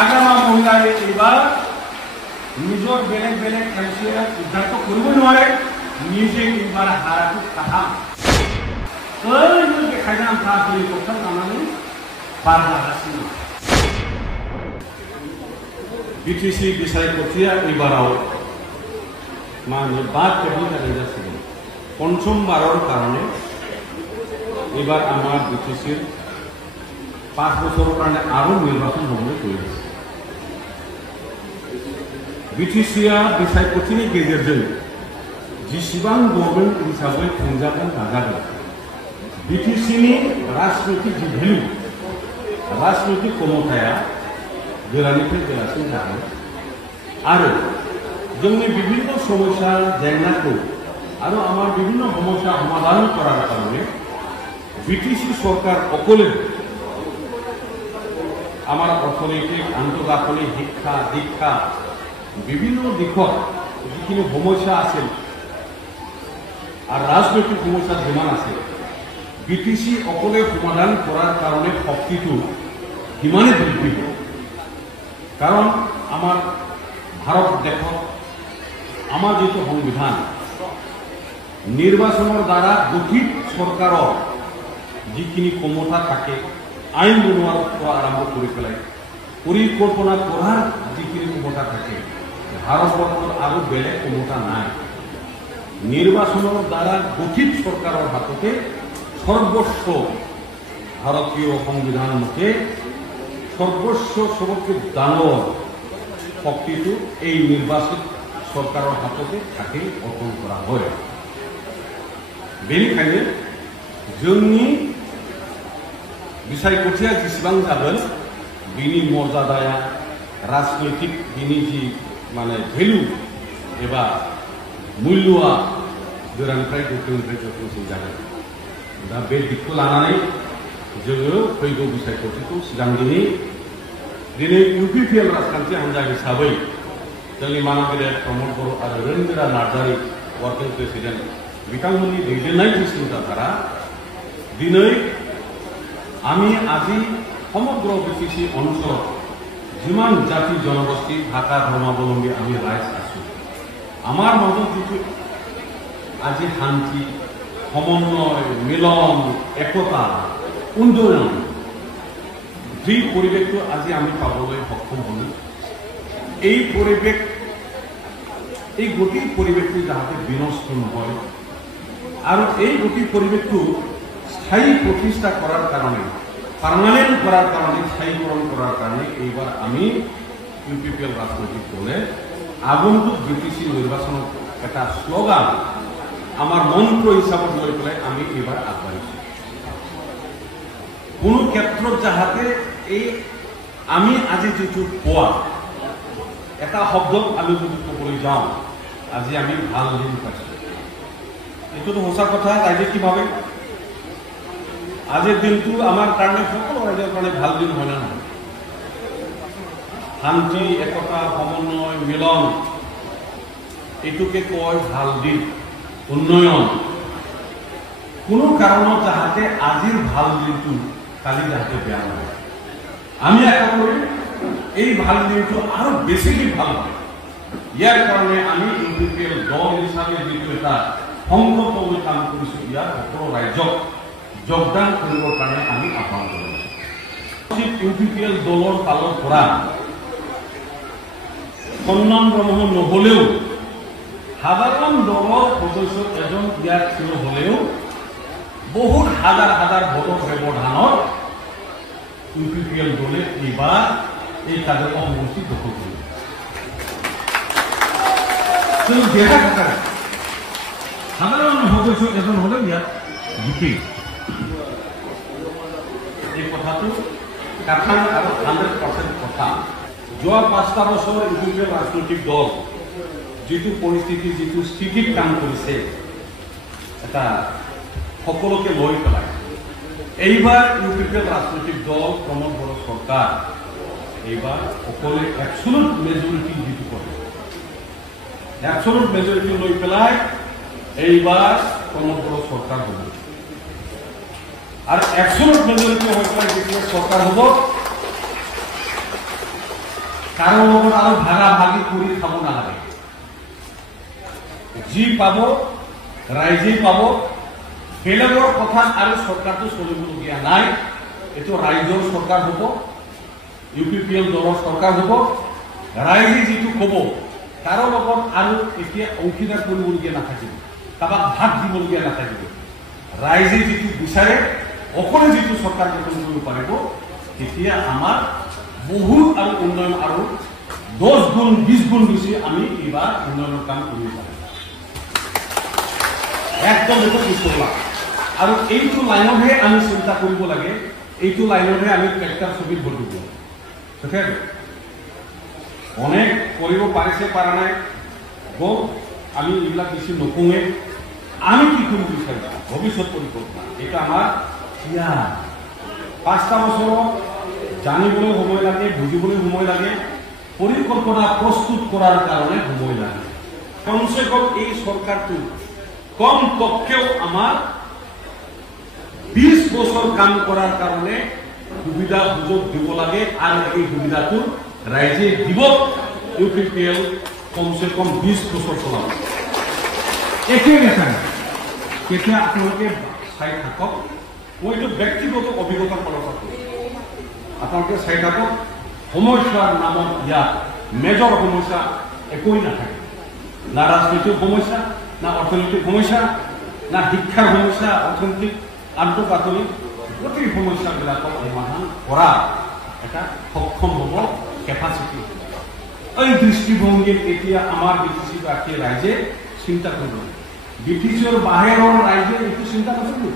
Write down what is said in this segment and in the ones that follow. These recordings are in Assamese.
আগামা মহিলায় এবার নিজের বেলেগ বেলেগ এমসিএল সিদ্ধান্ত করব নয় নিজে এবার হারাটো খাতাম দেখাইলাম তা তৈরি করতাম জানালে বারহারাসিনো বিটিসি বিষয় প্রক্রিয়া এবারাও মানে বাদ কেবল যাচ্ছিল পঞ্চমবারের কারণে এবার আমার বিটিসির 5 বছরের কারণে আরো নির্বাচন হবে তৈরি বিটিসিয়া বিষয় প্রক্রিয়া गेजेरजों जिसिबां गभर्नमेंट हिसाबै खुंजागोन नाजागोन बिटिसिनि राजनैतिक जि भेलु राजनैतिक क्षमताया गोरानिफ्राय गोरासिन जागोन आरो जोंनि विभिन्न समस्या जेंनाखौ आरो आमार विभिन्न समस्या समाधान करार कारणे बिटिसि सरकार अकले आमार अर्थनैतिक आन्तर्जातिक शिक्षा दीक्षा विभिन्न दिखत जिखिनि समस्या আছে আর রাজনৈতিক সমস্যা যিমান আছে বিটিসি অকলে সমাধান করার কারণে শক্তিটো সিমানে বৃদ্ধি হয় কারণ আমার ভারত দেশত আমার যেটো সংবিধান নির্বাচনের দ্বারা গঠিত সরকারের যিখিনি ক্ষমতা থাকে আইন বনোৱাৰ পৰা আৰম্ভ কৰি পেলাই পরিকল্পনা করার যিখিনি ক্ষমতা থাকে ভারতবর্ষের আরো বেলেগ ক্ষমতা নাই নির্বাচনের দ্বারা গঠিত সরকারের হাততে সর্বস্ব ভারতীয় সংবিধান মতে সর্বস্ব সবচেয়ে ডাঙর শক্তিটো এই নির্বাচিত সরকারের হাততে থাকে অর্পণ করা হয় बेनिखायनो जोंनि बिसायख'थिया जेसेबां जागोन बिनि मर्यादाया राजनैतिक बिनि जि माने भेलु एबा मूल्यआ गोरानिफ्राय गोख्रोंनिफ्राय गोख्रोंसिन जागोन दा बे दिगखौ लानानै जोङो फैगौ बिसायख'थिखौ सिगांदिनि दिनै इउपिपिएल राजखान्थि हान्जा हिसाबै जोंनि मानगिरि प्रमद बर' आरो रबिन्द्र नार्जारि वार्किं प्रेसिडेन्ट बिथांमोननि दैदेननाय जि सिन्ताधारा दिनै আমি আজি সমগ্র বিটিসি অঞ্চল যিমান জাতি জনগোষ্ঠী ভাষা ধর্মাবলম্বী আমি রাইজ আছো আমার মাজত যেটো আজি শান্তি সমন্বয় মিলন একতা উন্নয়ন যি পরিবেশটো আজি আমি পাবলৈ সক্ষম হলো এই পরিবেশ এই গতি পরিবেশটো যাতে বিনষ্ট নহয় আর এই গতি পরিবেশটো স্থায়ী প্রতিষ্ঠা করার কারণে পার্মানেন্ট করার কারণে স্থায়ীকরণ করার কারণে এইবার আমি ইউপিপিএল রাজনৈতিক দলে আগন্তুক বিটিসি নির্বাচন একটা স্লোগান আমার মন্ত্র হিসাবে লৈ পেলাই আমি এইবার আগবাঢ়িছো কোনো ক্ষেত্ৰত যাহাতে এই আমি আজি যেটো পোৱা এটা শব্দত আমি যদি ক'বলৈ যাওঁ আজি আমি ভাল দিন পাইছো এইটোতো সঁচা কথা ৰাইজে কি ভাবে আজিৰ দিনটো আমাৰ কাৰণে সকলো ৰাইজৰ কাৰণে ভাল দিন হয় না নহয় শান্তি একতা সমন্বয় মিলন এইটোকে কয় ভাল দিন উন্নয়ন কোনো কাৰণত যাহাতে আজিৰ ভাল দিনটো কালি যাহাতে বেয়া নহয় আমি আশা কৰি এই ভাল দিনটো আৰু বেছি ভাল হয় ইয়াৰ কাৰণে আমি ইউপিপিএল দল হিচাপে যেটো এটা সংকল্প লৈ কাম কৰিছো ইয়াৰ সকলো ৰাইজক যোগদান কৰিবৰ কাৰণে আমি আহ্বান কৰিছো ইউপিপিএল দলৰ ফালৰ পৰা সন্মান গ্ৰহণ নহলেও সাধাৰণ দলৰ সদস্য এজন ইয়াত থিয় হলেও বহুত হাজাৰ হাজাৰ ভোটৰ ব্যৱধানত ইউপিপিএল দলে এইবাৰ এই কাৰ্যক্ৰম সমষ্টি দখল কৰিছে দেখা থাকে সাধাৰণ সদস্য এজন হলেও ইয়াত জিকে এই কথাটো কাঠান আৰু 100% কথা যোৱা 5টা বছৰ ইউপিপিএল ৰাজনৈতিক দল যেটো পৰিস্থিতি যেটো স্থিতিত কাম কৰিছে এটা সকলোকে লৈ পেলাই এইবাৰ ইউপিপিএল ৰাজনৈতিক দল প্ৰমোদ বড়ো সৰকাৰ এইবাৰ সকলে এবসলিউট মেজৰিটি যেটো কৰে এবসলিউট মেজৰিটি লৈ পেলাই এইবাৰ প্ৰমোদ বড়ো সৰকাৰ হ'ব আৰ এবসলিউট মেজৰিটি হৈ পেলাই যেতিয়া সৰকাৰ হ'ব কাৰো লগত আৰু ভাগা ভাগি কৰি খাব নালাগে। যি পাব ৰাইজেই পাব, বেলেগৰ কথাত আৰু চৰকাৰটো চলিবলগীয়া নাই। এইটো ৰাইজৰ চৰকাৰ হ'ব, UPPL দলৰ চৰকাৰ হ'ব। ৰাইজে যিটো ক'ব কাৰো লগত আৰু এতিয়া অংশীদাৰ কৰিবলগীয়া নাথাকিব, কাৰোবাক ভাগ দিবলগীয়া নাথাকিব। ৰাইজে যিটো বিচাৰে অকলে যিটো চৰকাৰ গঠন কৰিব পাৰিব, তেতিয়া আমাৰ বহুত আৰু উন্নয়ন আৰু 10 গুণ 20 গুণ বেছি আমি এইবাৰ উন্নয়নৰ কাম কৰিব পাৰিম। একদম এইটো পিছলা আৰু এইটো লাইনতহে আমি চিন্তা কৰিব লাগে, এইটো লাইনতহে আমি ট্ৰেক্টৰ ছবিত ভৰিব লাগে। অনেক কৰিব পাৰিছে পাৰা নাই গ'ল, আমি এইবিলাক বেছি নকওঁৱে। আমি কি কৰিব বিচাৰিছোঁ ভৱিষ্যত পৰিকল্পনা, এইটো আমাৰ 5টা বছৰত জানিবলৈ সময় লাগে, বুজিবলৈ সময় লাগে, পৰিকল্পনা প্ৰস্তুত কৰাৰ কাৰণে সময় লাগে। কমচে কম এই চৰকাৰটো কম পক্ষেও আমাৰ 20 বছৰ কাম কৰাৰ কাৰণে সুবিধা সুযোগ দিব লাগে আৰু এই সুবিধাটো ৰাইজে দিব। UPPL কমচে কম 20 বছৰ চলাব। একেই নেথাকে কেতিয়া আপোনালোকে চাই থাকক, মইতো ব্যক্তিগত অভিজ্ঞতাৰ ফালৰ পৰা কৈছোঁ। আপোনালোকে চাই থাকক, সমস্যাৰ নামত ইয়াত মেজৰ সমস্যা একোৱেই নাথাকে। না ৰাজনৈতিক সমস্যা, না অৰ্থনৈতিক সমস্যা, না শিক্ষাৰ সমস্যা, অৰ্থনৈতিক আন্তঃগাঁথনিক গোটেই সমস্যাবিলাকৰ সমাধান কৰা এটা সক্ষম হ'ব, কেপাচিটি। এই দৃষ্টিভংগীত এতিয়া আমাৰ BTC ৰাইজে চিন্তা কৰিব। BTCৰ বাহিৰৰ ৰাইজে এইটো চিন্তা নকৰিব।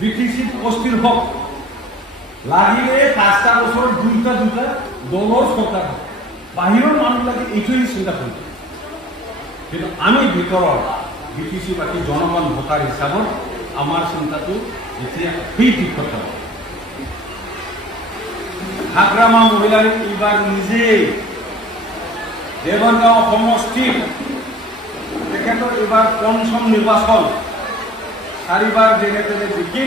BTCত অস্থিৰ হওক, লাগিলে 5টা বছৰত 2টা দলৰ চৰকাৰ হওক, বাহিৰৰ মানুহবিলাকে এইটোৱেই চিন্তা কৰিব। কিন্তু আমি ভিতৰৰ BTC জনগণ ভোটাৰ হিচাপত আমাৰ চিন্তাটো এতিয়া সেই দিশত হ'ব। হাগ্ৰামা মহিলাৰ এইবাৰ নিজেই দেৱৰগাঁও সমষ্টিত তেখেতৰ এইবাৰ 5ম নিৰ্বাচন, 4বাৰ যেনে তেনে জিকি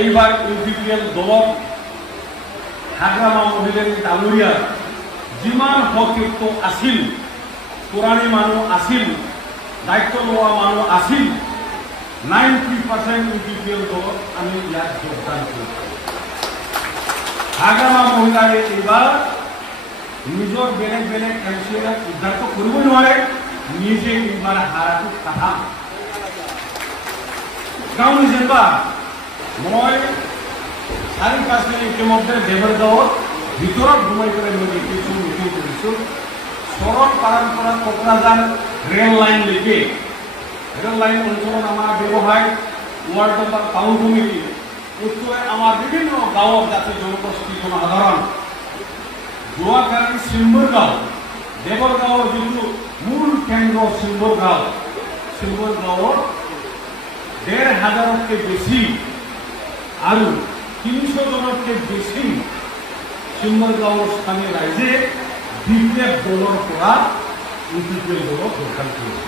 এইবাৰ UPPL দলত হাগ্ৰামা মহিলাৰ ডাঙৰীয়াৰ যিমান সতীৰ্থ আছিল, পুৰণি মানুহ আছিল, দায়িত্ব লোৱা মানুহ আছিল, 90% UPPL দলত আমি ইয়াত যোগদান কৰিছোঁ। হাগ্ৰামা মহিলাৰে এইবাৰ নিজৰ বেলেগ বেলেগ MCL উদ্ধাৰ কৰিব নোৱাৰে, নিজে এইবাৰ হাৰাটো খাটাম। কাৰণ যেনিবা মই 4-5 দিন ইতিমধ্যে দেৱৰগাঁৱত ভিতৰত সোমাই পেলাই মই দেখিছোঁ, মিটিং কৰিছোঁ। চৰলপাৰাৰ পৰা কোকৰাঝাৰ ৰেল লাইনলৈকে, ৰেল লাইন অঞ্চলত আমাৰ ব্যৱসায় ৱাৰ্ড নম্বৰ টাউন কমিটি, উত্তৰে আমাৰ বিভিন্ন গাঁৱত যাতে জনগোষ্ঠী জনসাধাৰণ যোৱাকালি চিম্বৰগাঁও, দেৱৰগাঁৱৰ যিটো মূল কেন্দ্ৰ চিম্বৰগাঁৱত 1,500তকৈ বেছি আৰু 300 জনতকৈ বেছি চিম্বৰগাঁৱৰ স্থানীয় ৰাইজে BPF দলৰ পৰা UPPL দলত যোগদান কৰিছে।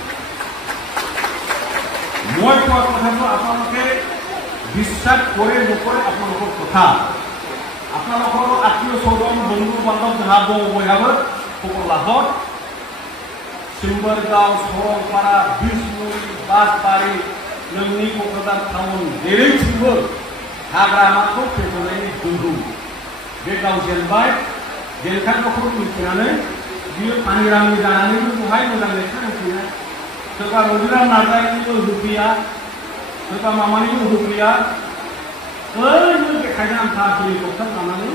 মই কোৱা কথাটো আপোনালোকে বিশ্বাস কৰে নকৰে আপোনালোকৰ কথা। আপোনালোকৰ আত্মীয় স্বজন বন্ধু বান্ধৱ যাহা দং বৈহাগত সকলাহত চিম্বৰগাঁও, চৰলপাৰা, বিষ্ণুই, बासबारि, नोंनि क'क्राझार टाउन जेरैथिंबो हाग्रामाखौ फेजेननायनि गोहो बे गाव जेनबाय। जेनखांनायखौ मिथिनानै बियो पानिरामनि जानानैबो बहाय मोजां लेखा होफैनाय, सोरबा रबिराम नार्जारिनिबो होफैया, सोरबा मामानिबो होफैया, ओरैनो देखायनो आन्था हेलिकप्टार लानानै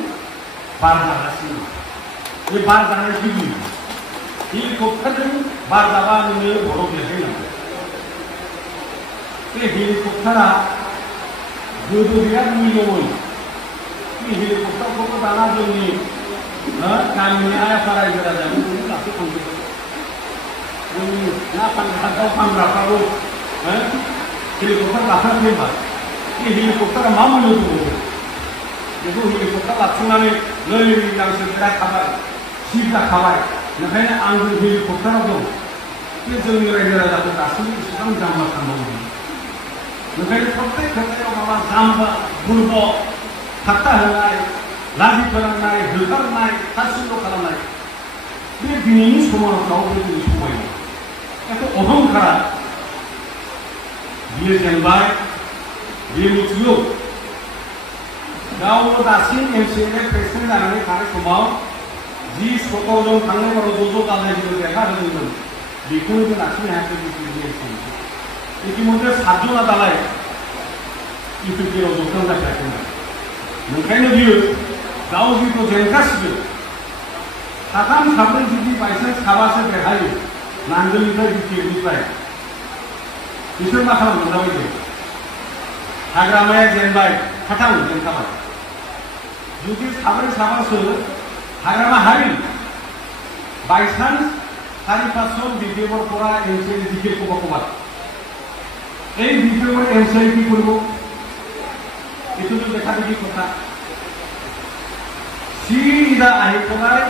बार जागासिनो। बे बार जानाय गिबि हेलिकप्टारजों बार जाबा नोङो बर' देखायनांगौ। बे हेलिकप्टारा गोदो बिराद मुल्यमोन। बे हेलिकप्टारखौबो दाना जोंनि गामिनि आइ आफा रायजो राजायाबो दासो थांदों। जोंनि ना फानग्रा दाउ फानग्राफ्राबो हेलिकप्टार गाखोनानै फैबाय। बे हेलिकप्टारा मा मुल्य दङ? बेखौ हेलिकप्टार लाबथिंनानै नै गांसो बेरायखाबाय, जिब जाखाबाय। ओंखायनो आंबो हेलिकप्टाराव दं। बे जोंनि रायजो राजाखौ दासिमबो बेसेबां जाम्बा सानबावदों। ओंखायनो प्रत्येक खोथायाव माबा जाम्बा बुर्बक थाट्टा होनाय लाजि फोनांनाय होखारनाय थारसिल' खालामनाय बे दिनैनि समाजाव बे दिनै समाय एथ' अहंकारा बियो जेनबाय बियो मिथिगौ गाव दासिम एमसिएलए प्रेसिडेन्ट जानानै थानाय समाव जि सरकारजों थांनाय बाराव ज' जानाय जोङो देखा होदोंमोन बेखौनो जों लाखिनो हायाखै इतिमধ্যে सातजना दालाय इउपिपिआव जथुम जाफेराखैमोन ओंखायनो बियो गाव जिखौ जेनगासिनो साथाम साब्रै जुदि बायसान्स थाबासो देरहायो नांगोलनिफ्राय बिटिएफनिफ्राय बिसोर मा खालामगोन दाबायदि हाग्रामाया जेनबाय खाथां जेनखाबाय जुदि साब्रै साबासो हाग्रामा हारि बायसान्स 4-5 বিপিএফর পড়া এমসিএল দিকে কবাকবাদ এই বিপিএফর এমসিএল কি করব এটুকু দেখা দেখি কথা সিদা আহি পড়ায়